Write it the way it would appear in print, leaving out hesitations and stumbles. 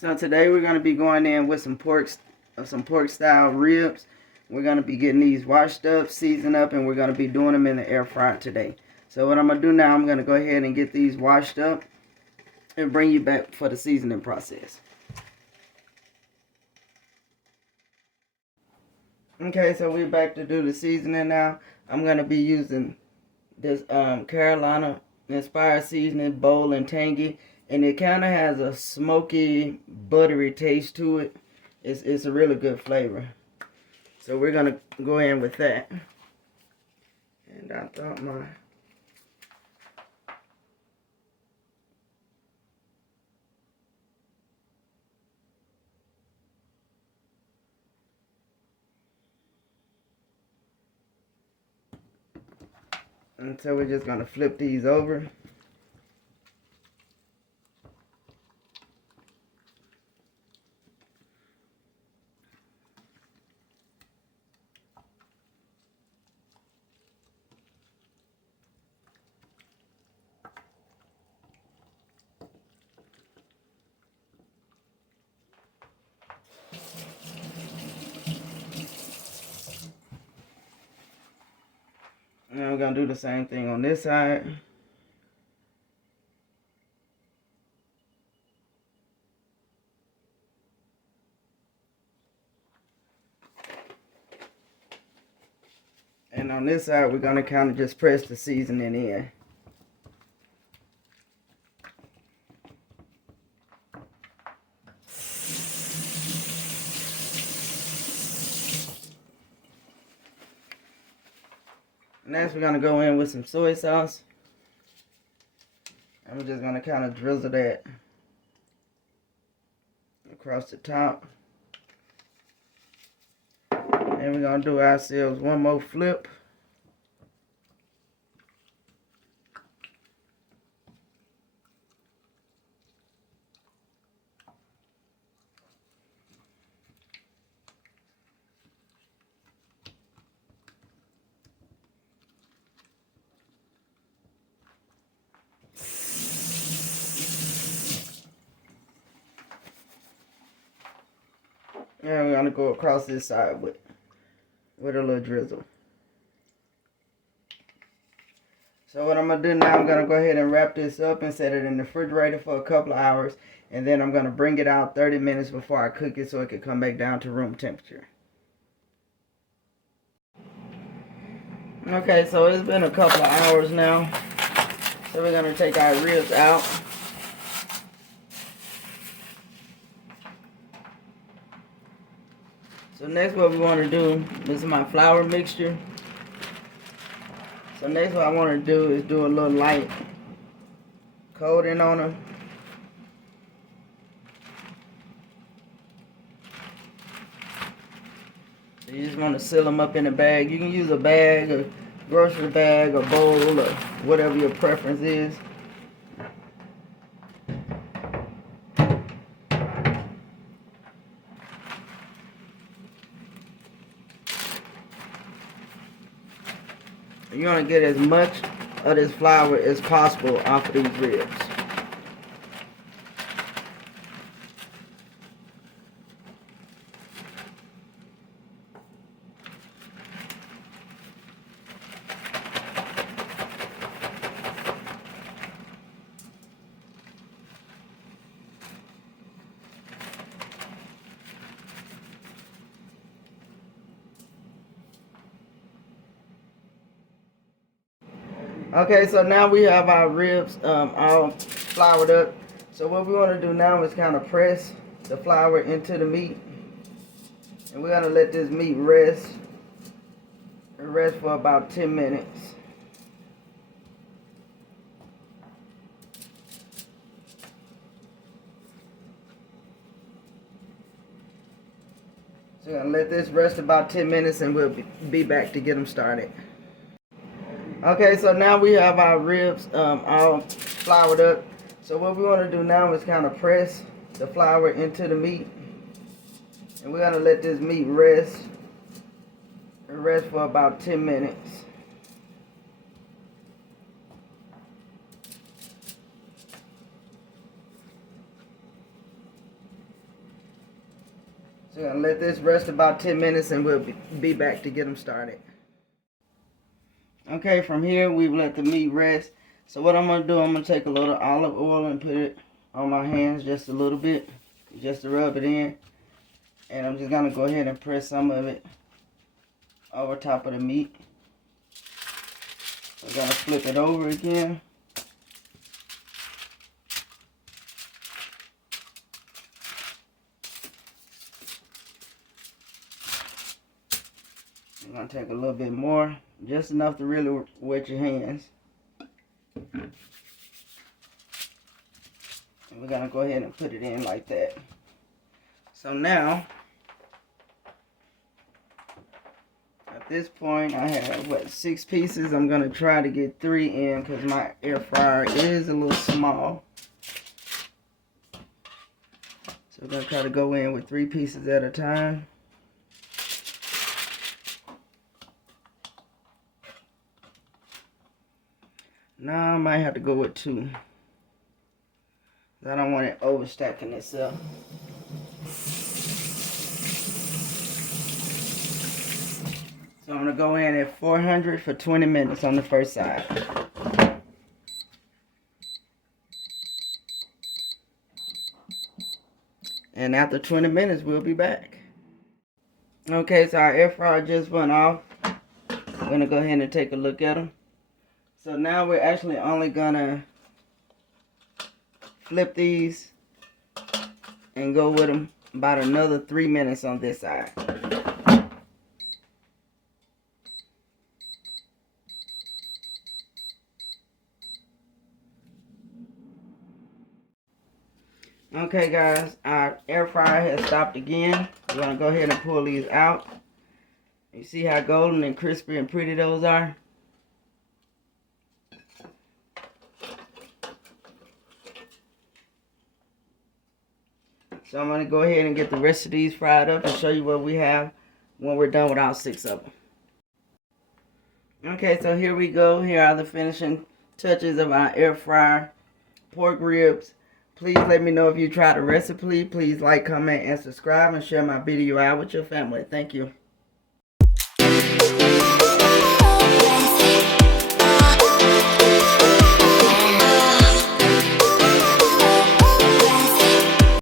So today we're going to be going in with some pork style ribs. We're going to be getting these washed up, seasoned up, and we're going to be doing them in the air fryer today. So what I'm going to do now, I'm going to go ahead and get these washed up and bring you back for the seasoning process. Okay, so we're back to do the seasoning now. I'm going to be using this Carolina inspired seasoning, bold and tangy, and it kind of has a smoky, buttery taste to it. It's a really good flavor. So we're gonna go in with that. And I thought my and so we're just gonna flip these over. Now we're gonna do the same thing on this side. And on this side, we're gonna kind of just press the seasoning in. Next, we're gonna go in with some soy sauce. And we're just gonna kind of drizzle that across the top. And we're gonna do ourselves one more flip. And we're gonna go across this side with a little drizzle. So what I'm gonna do now, I'm gonna go ahead and wrap this up and set it in the refrigerator for a couple of hours, and then I'm gonna bring it out 30 minutes before I cook it so it can come back down to room temperature. Okay, so it's been a couple of hours now. So we're gonna take our ribs out. So next what we want to do, this is my flour mixture. So next what I want to do is do a little light coating on them. So you just want to seal them up in a bag. You can use a bag, a grocery bag, a bowl, or whatever your preference is. You want to get as much of this flour as possible off of these ribs. Okay, so now we have our ribs all floured up. So what we want to do now is kind of press the flour into the meat. And we're going to let this meat rest for about 10 minutes. So we're going to let this rest about 10 minutes and we'll be back to get them started. Okay, so now we have our ribs all floured up. So what we want to do now is kind of press the flour into the meat. And we're going to let this meat rest for about 10 minutes. So I'm gonna let this rest about 10 minutes and we'll be back to get them started. Okay, from here we've let the meat rest. So what I'm gonna do, I'm gonna take a little olive oil and put it on my hands just a little bit, just to rub it in. And I'm just gonna go ahead and press some of it over top of the meat. We're gonna flip it over again. I'm gonna take a little bit more, just enough to really wet your hands. And we're gonna go ahead and put it in like that. So now, at this point, I have, 6 pieces. I'm gonna try to get 3 in because my air fryer is a little small. So we're gonna try to go in with 3 pieces at a time. Now I might have to go with 2. I don't want it overstacking itself. So I'm going to go in at 400 for 20 minutes on the first side. And after 20 minutes, we'll be back. Okay, so our air fryer just went off. I'm going to go ahead and take a look at them. So now we're actually only going to flip these and go with them about another 3 minutes on this side. Okay guys, our air fryer has stopped again. We're going to go ahead and pull these out. You see how golden and crispy and pretty those are? So I'm going to go ahead and get the rest of these fried up and show you what we have when we're done with all 6 of them. Okay, so here we go. Here are the finishing touches of our air fryer pork ribs. Please let me know if you tried the recipe. Please like, comment, and subscribe, and share my video out with your family. Thank you.